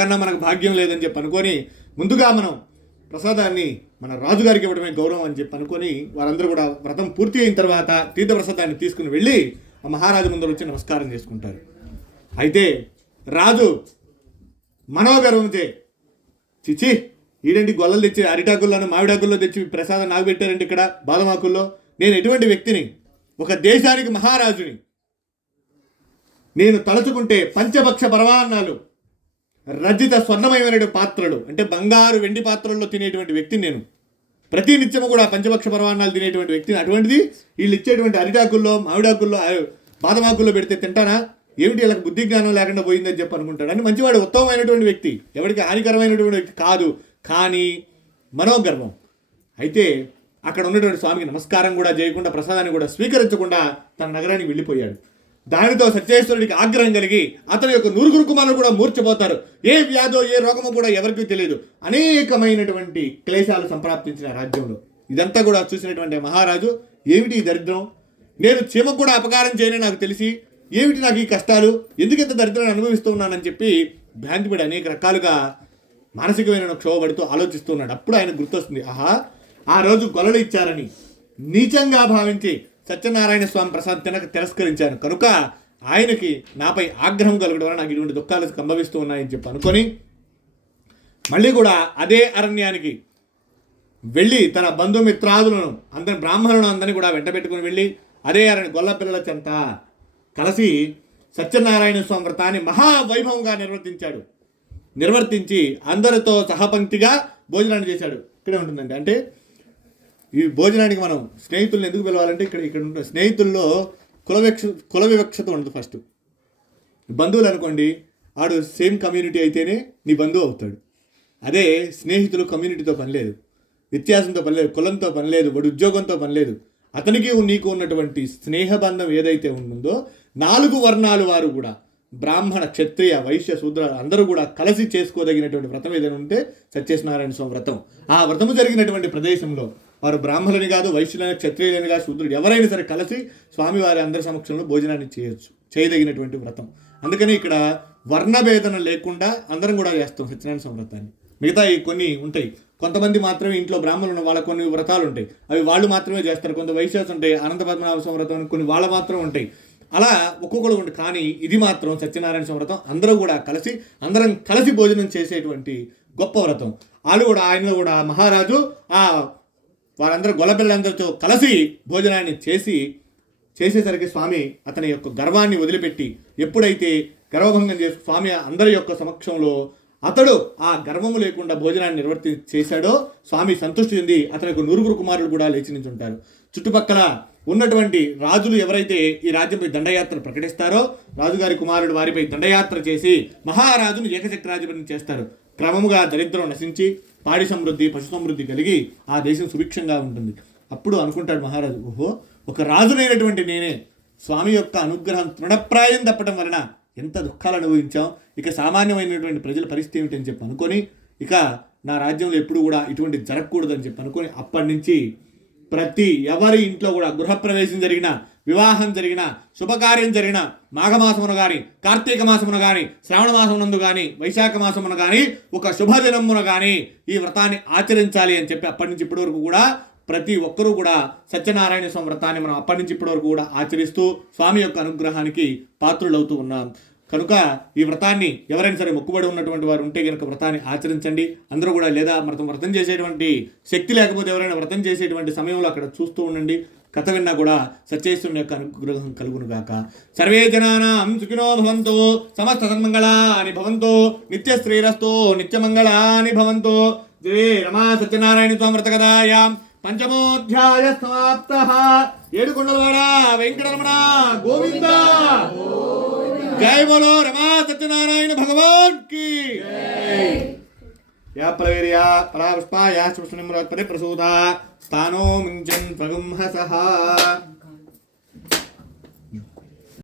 కన్నా మనకు భాగ్యం లేదని చెప్పి అనుకొని ముందుగా మనం ప్రసాదాన్ని మన రాజుగారికి ఇవ్వడమే గౌరవం అని చెప్పి అనుకొని వారందరూ కూడా వ్రతం పూర్తి అయిన తర్వాత తీర్థప్రసాదాన్ని తీసుకుని వెళ్ళి ఆ మహారాజు ముందర వచ్చి నమస్కారం చేసుకుంటారు. అయితే రాజు మనోగర్వంచే చిచి ఈడంటి గొల్లలు తెచ్చి అరిటాకుల్లోనూ మామిడాకుల్లో తెచ్చి ప్రసాదం నాకు పెట్టారంటే ఇక్కడ బాదమాకుల్లో నేను ఎటువంటి వ్యక్తిని, ఒక దేశానికి మహారాజుని, నేను తలుచుకుంటే పంచభక్ష పరమాన్నాలు రజిత స్వర్ణమయమైన పాత్రలు అంటే బంగారు వెండి పాత్రల్లో తినేటువంటి వ్యక్తిని నేను, ప్రతి నిత్యము కూడా పంచభక్ష పరమాన్నాలు తినేటువంటి వ్యక్తిని. అటువంటిది వీళ్ళు ఇచ్చేటువంటి అరిటాకుల్లో మామిడాకుల్లో బాదమాకుల్లో పెడితే తింటానా, ఏమిటి వీళ్ళకి బుద్ధి జ్ఞానం లేకుండా పోయిందని చెప్పి అనుకుంటాడు. అని మంచివాడు, ఉత్తమమైనటువంటి వ్యక్తి, ఎవరికి హానికరమైనటువంటి వ్యక్తి కాదు, కానీ మనోగర్వం. అయితే అక్కడ ఉన్నటువంటి స్వామికి నమస్కారం కూడా చేయకుండా ప్రసాదాన్ని కూడా స్వీకరించకుండా తన నగరానికి వెళ్ళిపోయాడు. దానితో సత్యేశ్వరుడికి ఆగ్రహం కలిగి అతని యొక్క నూరుగురు కుమారులు కూడా మూర్ఛపోతారు. ఏ వ్యాధో ఏ రోగమో కూడా ఎవరికీ తెలియదు. అనేకమైనటువంటి క్లేశాలు సంప్రాప్తించిన రాజ్యంలో ఇదంతా కూడా చూసినటువంటి మహారాజు, ఏమిటి ఈ దరిద్రం, నేను చీమకు కూడా అపకారం చేయని నాకు తెలిసి ఏమిటి నాకు ఈ కష్టాలు, ఎందుకంత దరిద్రాన్ని అనుభవిస్తూ ఉన్నానని చెప్పి భ్రాంతిపడి అనేక రకాలుగా మానసికమైన క్షోభపడుతూ ఆలోచిస్తూ ఉన్నాడు. అప్పుడు ఆయన గుర్తొస్తుంది, ఆహా ఆ రోజు గొల్లలు ఇచ్చారని నీచంగా భావించి సత్యనారాయణ స్వామి ప్రసాద్ తిరస్కరించాను కనుక ఆయనకి నాపై ఆగ్రహం కలగడం వల్ల నాకు ఇటువంటి దుఃఖాలు సంభవిస్తూ ఉన్నాయని చెప్పి అనుకొని మళ్ళీ కూడా అదే అరణ్యానికి వెళ్ళి తన బంధుమిత్రాదులను అందరి బ్రాహ్మణులను అందరినీ కూడా వెంటబెట్టుకుని వెళ్ళి అదే అరణ్య గొల్ల పిల్లల చెంత కలిసి సత్యనారాయణ స్వామి వ్రతాన్ని మహావైభవంగా నిర్వర్తించి అందరితో సహపంక్తిగా భోజనాన్ని చేశాడు. ఇక్కడే ఉంటుందండి. అంటే ఈ భోజనానికి మనం స్నేహితులను ఎందుకు పిలవాలంటే ఇక్కడ ఉంటుంది. స్నేహితుల్లో కుల వివక్షత ఉండదు. ఫస్ట్ బంధువులు అనుకోండి, ఆడు సేమ్ కమ్యూనిటీ అయితేనే నీ బంధువు అవుతాడు. అదే స్నేహితులు కమ్యూనిటీతో పని లేదు, వ్యత్యాసంతో పని లేదు, కులంతో పని లేదు, వాడు ఉద్యోగంతో పని లేదు. అతనికి నీకు ఉన్నటువంటి స్నేహబంధం ఏదైతే ఉంటుందో 4 వర్ణాలు వారు కూడా బ్రాహ్మణ క్షత్రియ వైశ్య శూద్ర అందరూ కూడా కలిసి చేసుకోదగినటువంటి వ్రతం ఏదైనా ఉంటే సత్యనారాయణ స్వామి వ్రతం. ఆ వ్రతము జరిగినటువంటి ప్రదేశంలో వారు బ్రాహ్మణులని కాదు, వైశ్యులని, క్షత్రియులని కాదు, శూద్రుడు ఎవరైనా సరే కలిసి స్వామివారి అందరి సమక్షంలో భోజనాన్ని చేయదగినటువంటి వ్రతం. అందుకని ఇక్కడ వర్ణభేదన లేకుండా అందరం కూడా చేస్తాం సత్యనారాయణ స్వామి వ్రతాన్ని. మిగతా కొన్ని ఉంటాయి, కొంతమంది మాత్రమే ఇంట్లో బ్రాహ్మణులు వాళ్ళ కొన్ని వ్రతాలు ఉంటాయి, అవి వాళ్ళు మాత్రమే చేస్తారు. కొంత వైశ్యాస్ ఉంటాయి, అనంత పద్మనాభ స్వామి వ్రతం కొన్ని వాళ్ళ మాత్రం ఉంటాయి. అలా ఒక్కొక్కరు ఉంటుంది. కానీ ఇది మాత్రం సత్యనారాయణ స్వామి వ్రతం అందరూ కూడా అందరం కలిసి భోజనం చేసేటువంటి గొప్ప వ్రతం. ఆయనలో కూడా మహారాజు వారందరూ గొల్లపిల్లలందరితో కలిసి భోజనాన్ని చేసేసరికి స్వామి అతని యొక్క గర్వాన్ని వదిలిపెట్టి ఎప్పుడైతే గర్వభంగం చేసి స్వామి అందరి యొక్క సమక్షంలో అతడు ఆ గర్వము లేకుండా భోజనాన్ని చేశాడో స్వామి సంతృష్టి చెంది అతనికి 9 కుమారులు కూడా లేచి నించుంటారు. చుట్టుపక్కల ఉన్నటువంటి రాజులు ఎవరైతే ఈ రాజ్యంపై దండయాత్ర ప్రకటిస్తారో రాజుగారి కుమారుడు వారిపై దండయాత్ర చేసి మహారాజును ఏకచక్రాధిపతిని చేస్తారు. క్రమముగా దరిద్రం నశించి పాడి సమృద్ధి పశు సమృద్ధి కలిగి ఆ దేశం సుభిక్షంగా ఉంటుంది. అప్పుడు అనుకుంటాడు మహారాజు, ఓహో ఒక రాజునైనటువంటి నేనే స్వామి యొక్క అనుగ్రహం తృణప్రాయం తప్పడం వలన ఎంత దుఃఖాలు అనుభవించాం, ఇక సామాన్యమైనటువంటి ప్రజల పరిస్థితి ఏమిటని చెప్పి అనుకొని ఇక నా రాజ్యంలో ఎప్పుడు కూడా ఇటువంటి జరగకూడదని చెప్పి అనుకొని అప్పటి నుంచి ప్రతి ఎవరి ఇంట్లో కూడా గృహప్రవేశం జరిగిన, వివాహం జరిగిన, శుభకార్యం జరిగిన మాఘమాసమున కానీ, కార్తీక మాసమున కానీ, శ్రావణ మాసమునందు కానీ, వైశాఖ మాసమున కానీ, ఒక శుభదినమున కానీ ఈ వ్రతాన్ని ఆచరించాలి అని చెప్పి అప్పటి నుంచి ఇప్పటి వరకు కూడా ప్రతి ఒక్కరూ కూడా సత్యనారాయణ స్వామి వ్రతాన్ని మనం అప్పటి నుంచి ఇప్పటి వరకు కూడా ఆచరిస్తూ స్వామి యొక్క అనుగ్రహానికి పాత్రులవుతూ ఉన్నాం. కనుక ఈ వ్రతాన్ని ఎవరైనా సరే మొక్కుబడి ఉన్నటువంటి వారు ఉంటే కనుక వ్రతాన్ని ఆచరించండి. అందరూ కూడా లేదా వ్రతం చేసేటువంటి శక్తి లేకపోతే ఎవరైనా వ్రతం చేసేటువంటి సమయంలో అక్కడ చూస్తూ ఉండండి. కథ విన్నా కూడా సత్యేశ్వరుని యొక్క అనుగ్రహం కలుగును గాక. సర్వే జనానాం సుఖినో భవంతు, సమస్త సన్మంగళాని భవంతు, నిత్య శ్రీరస్తు, నిత్యమంగళాని భవంతు. శ్రీ రమా సత్యనారాయణ స్వామి వ్రత కథాయాం పంచమోధ్యాయ సమాప్తః. ఏడుకొండలవాడ వెంకటరమణ గోవింద. జై బోలో రమా సత్యనారాయణ భగవాన్ కి. యా ప్లవేర్యా పలా పుష్పా యా పుష్పనిమ్రత్పదే ప్రసూదా స్థానో మించన్ త్వగుంహసః.